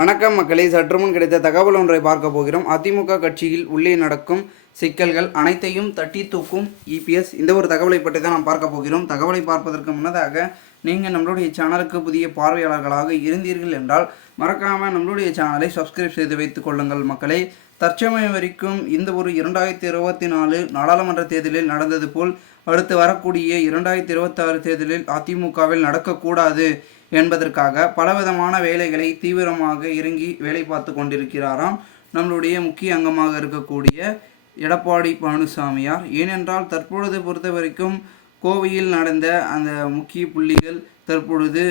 வணக்கம் மக்களே, சற்றுமுன் கிடைத்த தகவல் ஒன்றை பார்க்க போகிறோம். அதிமுக கட்சியில் உள்ளே நடக்கும் சிக்கல்கள் அனைத்தையும் தட்டி தூக்கும் இபிஎஸ். இந்த ஒரு தகவலை பற்றி தான் நாம் பார்க்க போகிறோம். தகவலை பார்ப்பதற்கு முன்னதாக நீங்கள் நம்மளுடைய சேனலுக்கு புதிய பார்வையாளர்களாக இருந்தீர்கள் என்றால் மறக்காமல் நம்மளுடைய சேனலை சப்ஸ்கிரைப் செய்து வைத்துக் கொள்ளுங்கள் மக்களே. தற்சமயம் வரைக்கும் இந்த ஒரு 2024 நாடாளுமன்ற தேர்தலில் நடந்தது போல் அடுத்து வரக்கூடிய 2026 தேர்தலில் அதிமுகவில் நடக்கக்கூடாது என்பதற்காக பலவிதமான வேலைகளை தீவிரமாக இறங்கி வேலை பார்த்து கொண்டிருக்கிறாராம் நம்மளுடைய முக்கிய அங்கமாக இருக்கக்கூடிய எடப்பாடி பழனிசாமியார். ஏனென்றால் தற்பொழுது பொறுத்த வரைக்கும் கோவையில் நடந்த அந்த முக்கிய புள்ளிகள் தற்பொழுது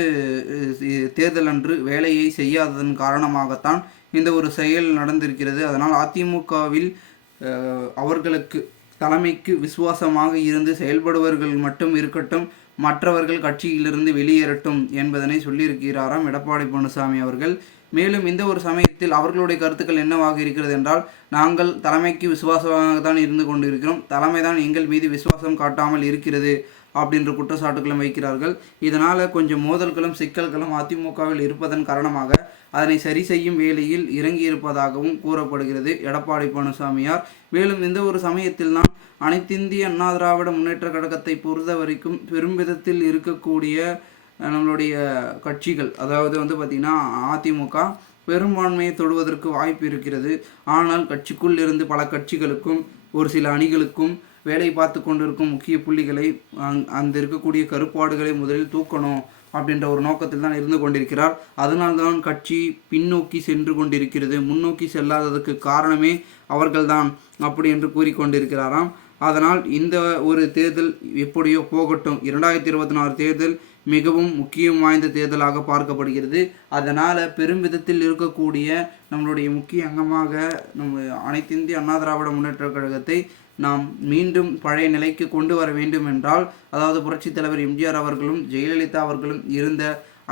தேர்தல் அன்று வேலையை செய்யாததன் காரணமாகத்தான் இந்த ஒரு செயல் நடந்திருக்கிறது. அதனால் அதிமுகவில் அவர்களுக்கு தலைமைக்கு விசுவாசமாக இருந்து செயல்படுவர்கள் மட்டும் இருக்கட்டும், மற்றவர்கள் கட்சியிலிருந்து வெளியேறட்டும் என்பதனை சொல்லியிருக்கிறாராம் எடப்பாடி பழனிசாமி அவர்கள். மேலும் இந்த ஒரு சமயத்தில் அவர்களுடைய கருத்துக்கள் என்னவாக இருக்கிறது என்றால், நாங்கள் தலைமைக்கு விசுவாசமாக தான் இருந்து கொண்டிருக்கிறோம், தலைமை தான் எங்கள் மீது விசுவாசம் காட்டாமல் இருக்கிறது அப்படின்ற குற்றச்சாட்டுகளும் வைக்கிறார்கள். இதனால் கொஞ்சம் மோதல்களும் சிக்கல்களும் அதிமுகவில் இருப்பதன் காரணமாக அதனை சரி செய்யும் வேலையில் இறங்கியிருப்பதாகவும் கூறப்படுகிறது எடப்பாடி பழனிசாமியார். மேலும் இந்த ஒரு சமயத்தில் தான் அனைத்திந்திய அண்ணா திராவிட முன்னேற்ற கழகத்தை பொறுத்த வரைக்கும் பெரும் விதத்தில் இருக்கக்கூடிய நம்மளுடைய கட்சிகள், அதாவது பார்த்திங்கன்னா அதிமுக பெரும்பான்மையை தொடுவதற்கு வாய்ப்பு இருக்கிறது. ஆனால் கட்சிக்குள் இருந்து பல கட்சிகளுக்கும் ஒரு சில அணிகளுக்கும் வேலை பார்த்து கொண்டிருக்கும் முக்கிய புள்ளிகளை அந்த இருக்கக்கூடிய கருப்பாடுகளை முதலில் தூக்கணும் அப்படின்ற ஒரு நோக்கத்தில் தான் இருந்து கொண்டிருக்கிறார். அதனால்தான் கட்சி பின்னோக்கி சென்று கொண்டிருக்கிறது. முன்னோக்கி செல்லாததுக்கு காரணமே அவர்கள்தான் அப்படி என்று கூறிக்கொண்டிருக்கிறாராம். அதனால் இந்த ஒரு தேர்தல் எப்படியோ போகட்டும், 2026 தேர்தல் மிகவும் முக்கியம் வாய்ந்த தேர்தலாக பார்க்கப்படுகிறது. அதனால் பெரும் விதத்தில் இருக்கக்கூடிய நம்மளுடைய முக்கிய அங்கமாக நம்ம அனைத்திந்திய அண்ணா திராவிட முன்னேற்ற கழகத்தை நாம் மீண்டும் பழைய நிலைக்கு கொண்டு வர வேண்டும் என்றால், அதாவது புரட்சித் தலைவர் எம்ஜிஆர் அவர்களும் ஜெயலலிதா அவர்களும் இருந்த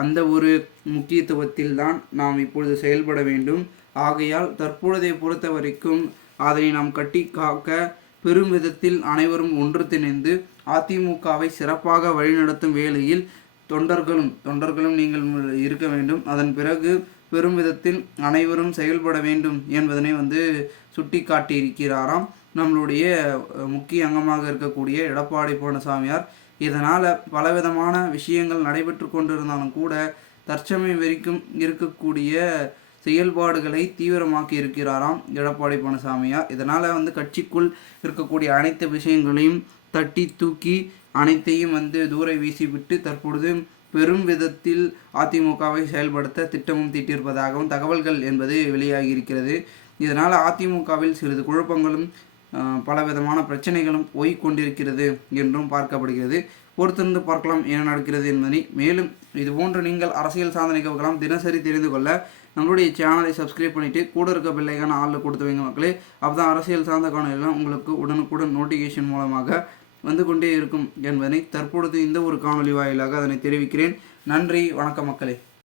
அந்த ஒரு முக்கியத்துவத்தில் தான் நாம் இப்பொழுது செயல்பட வேண்டும். ஆகையால் தற்பொழுதை பொறுத்த வரைக்கும் அதனை நாம் கட்டி காக்க பெரும் விதத்தில் அனைவரும் ஒன்று திணைந்து அதிமுகவை சிறப்பாக வழிநடத்தும் வேளையில் தொண்டர்களும் நீங்கள் இருக்க வேண்டும். அதன் பிறகு பெரும் விதத்தில் அனைவரும் செயல்பட வேண்டும் என்பதனை சுட்டி காட்டியிருக்கிறாராம் நம்மளுடைய முக்கிய அங்கமாக இருக்கக்கூடிய எடப்பாடி பழனிசாமியார். இதனால் பலவிதமான விஷயங்கள் நடைபெற்று கொண்டிருந்தாலும் கூட தற்சமயம் வரைக்கும் இருக்கக்கூடிய செயல்பாடுகளை தீவிரமாக்கி இருக்கிறாராம் எடப்பாடி பழனிசாமியார். இதனால் கட்சிக்குள் இருக்கக்கூடிய அனைத்து விஷயங்களையும் தட்டி தூக்கி அனைத்தையும் தூர வீசிவிட்டு தற்பொழுது பெரும் விதத்தில் அதிமுகவை செயல்படுத்த திட்டமும் தீட்டியிருப்பதாகவும் தகவல்கள் என்பது வெளியாகி இருக்கிறது. இதனால் அதிமுகவில் சிறிது குழப்பங்களும் பலவிதமான பிரச்சனைகளும் போய்கொண்டிருக்கிறது என்றும் பார்க்கப்படுகிறது. பொறுத்திருந்து பார்க்கலாம் என்ன நடக்கிறது என்பதை. மேலும் இதுபோன்று நீங்கள் அரசியல் சார்ந்த நிகழ்வுகளாம் தினசரி தெரிந்து கொள்ள நம்மளுடைய சேனலை சப்ஸ்கிரைப் பண்ணிவிட்டு கூட இருக்க பெல்லைக்கான ஆளில் கொடுத்து வைங்க மக்களே. அப்போ தான் அரசியல் சார்ந்த காணொலியெல்லாம் உங்களுக்கு உடனுக்குடன் நோட்டிஃபிகேஷன் மூலமாக வந்து கொண்டே இருக்கும் என்பதனை தற்பொழுது இந்த ஒரு காணொலி வாயிலாக அதனை தெரிவிக்கிறேன். நன்றி, வணக்கம் மக்களே.